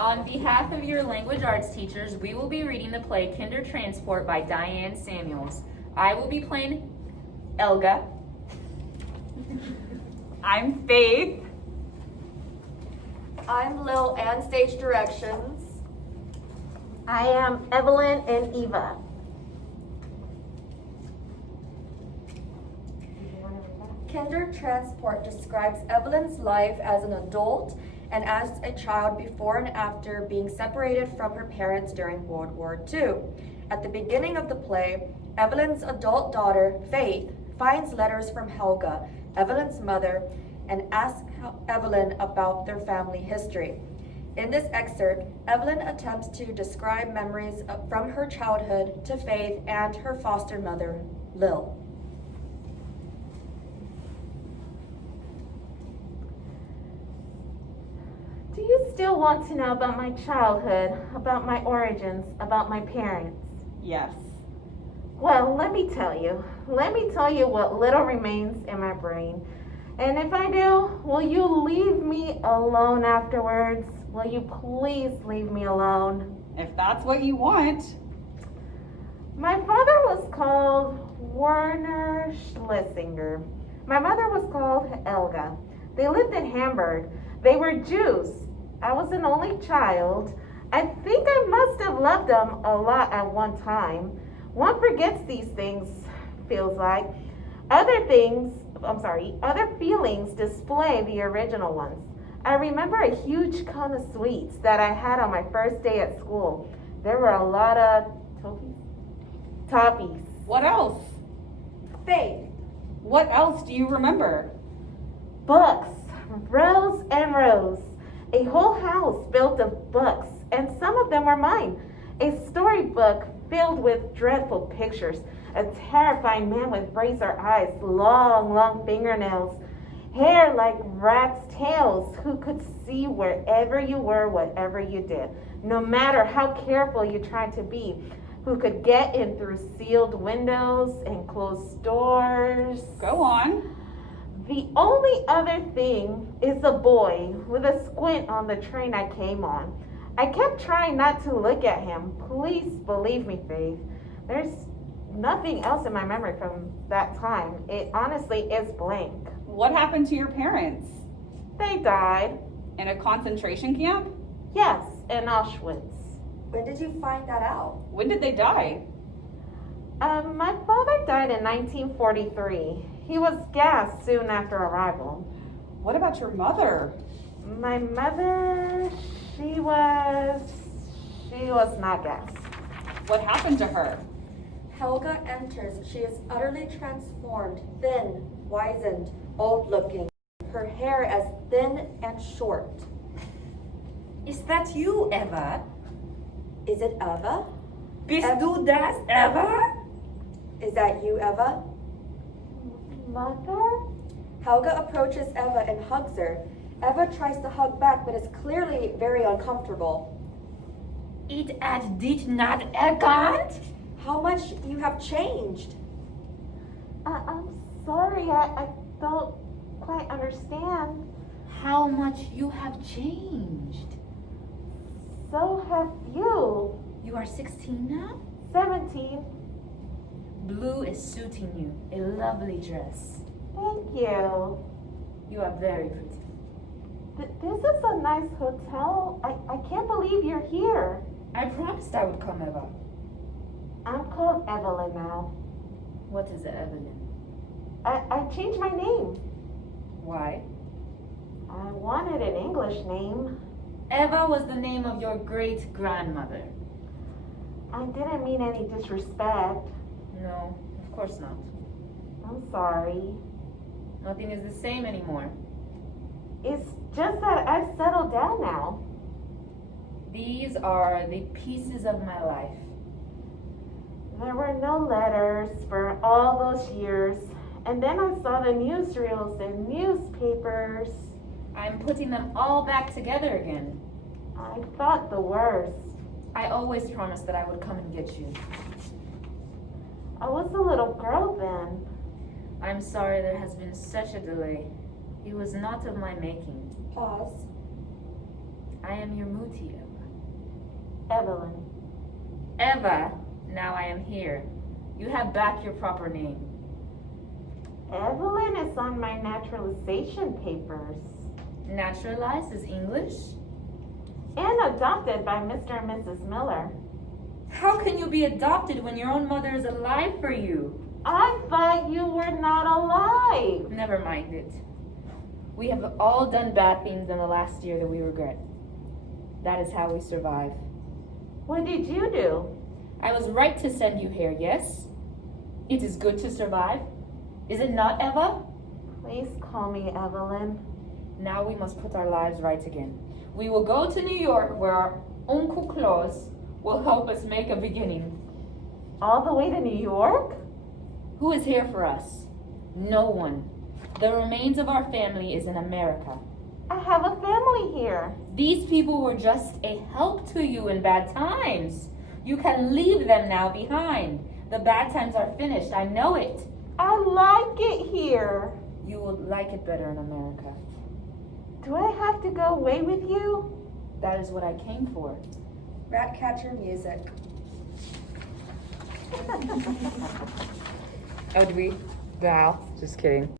On behalf of your language arts teachers, we will be reading the play Kindertransport by Diane Samuels. I will be playing Elga. I'm Faith. I'm Lil and Stage Directions. I am Evelyn and Eva. Kindertransport describes Evelyn's life as an adult and as a child before and after being separated from her parents during World War II. At the beginning of the play, Evelyn's adult daughter, Faith, finds letters from Helga, Evelyn's mother, and asks Evelyn about their family history. In this excerpt, Evelyn attempts to describe memories from her childhood to Faith and her foster mother, Lil. Do you still want to know about my childhood, about my origins, about my parents? Yes. Well, let me tell you. Let me tell you what little remains in my brain. And if I do, will you leave me alone afterwards? Will you please leave me alone? If that's what you want. My father was called Werner Schlesinger. My mother was called Elga. They lived in Hamburg. They were Jews. I was an only child. I think I must have loved them a lot at one time. One forgets these things, feels like. Other feelings display the original ones. I remember a huge cone of sweets that I had on my first day at school. There were a lot of toffees. What else? Faith. What else do you remember? Books, rows and rows. A whole house built of books, and some of them were mine. A storybook filled with dreadful pictures. A terrifying man with razor eyes, long fingernails, hair like rats' tails, who could see wherever you were, whatever you did, no matter how careful you tried to be, who could get in through sealed windows and closed doors. Go on. The only other thing is a boy with a squint on the train I came on. I kept trying not to look at him. Please believe me, Faith. There's nothing else in my memory from that time. It honestly is blank. What happened to your parents? They died. In a concentration camp? Yes, in Auschwitz. When did you find that out? When did they die? My father died in 1943. He was gassed soon after arrival. What about your mother? My mother, she was not gassed. What happened to her? Helga enters. She is utterly transformed, thin, wizened, old-looking. Her hair as thin and short. Is that you, Eva? Is it Eva? Bist du das, Eva? Is that you, Eva? Mother? Helga approaches Eva and hugs her. Eva tries to hug back, but is clearly very uncomfortable. It at dit not erkannt? How much you have changed. I'm sorry, I don't quite understand. How much you have changed. So have you. You are 16 now? 17. Blue is suiting you. A lovely dress. Thank you. You are very pretty. This is a nice hotel. I can't believe you're here. I promised I would come, Eva. I'm called Evelyn now. What is it, Evelyn? I changed my name. Why? I wanted an English name. Eva was the name of your great-grandmother. I didn't mean any disrespect. No, of course not. I'm sorry. Nothing is the same anymore. It's just that I've settled down now. These are the pieces of my life. There were no letters for all those years. And then I saw the newsreels and newspapers. I'm putting them all back together again. I thought the worst. I always promised that I would come and get you. I was a little girl then. I'm sorry there has been such a delay. It was not of my making. Pause. I am your Muti, Eva. Evelyn. Eva, now I am here. You have back your proper name. Evelyn is on my naturalization papers. Naturalized is English? And adopted by Mr. and Mrs. Miller. How can you be adopted when your own mother is alive for you? I thought you were not alive. Never mind it. We have all done bad things in the last year that we regret. That is how we survive. What did you do? I was right to send you here, yes? It is good to survive. Is it not, Eva? Please call me Evelyn. Now we must put our lives right again. We will go to New York where our Uncle Claus will help us make a beginning. All the way to New York? Who is here for us? No one. The remains of our family is in America. I have a family here. These people were just a help to you in bad times. You can leave them now behind. The bad times are finished, I know it. I like it here. You will like it better in America. Do I have to go away with you? That is what I came for. Ratcatcher music. Oh, do we bow? Just kidding.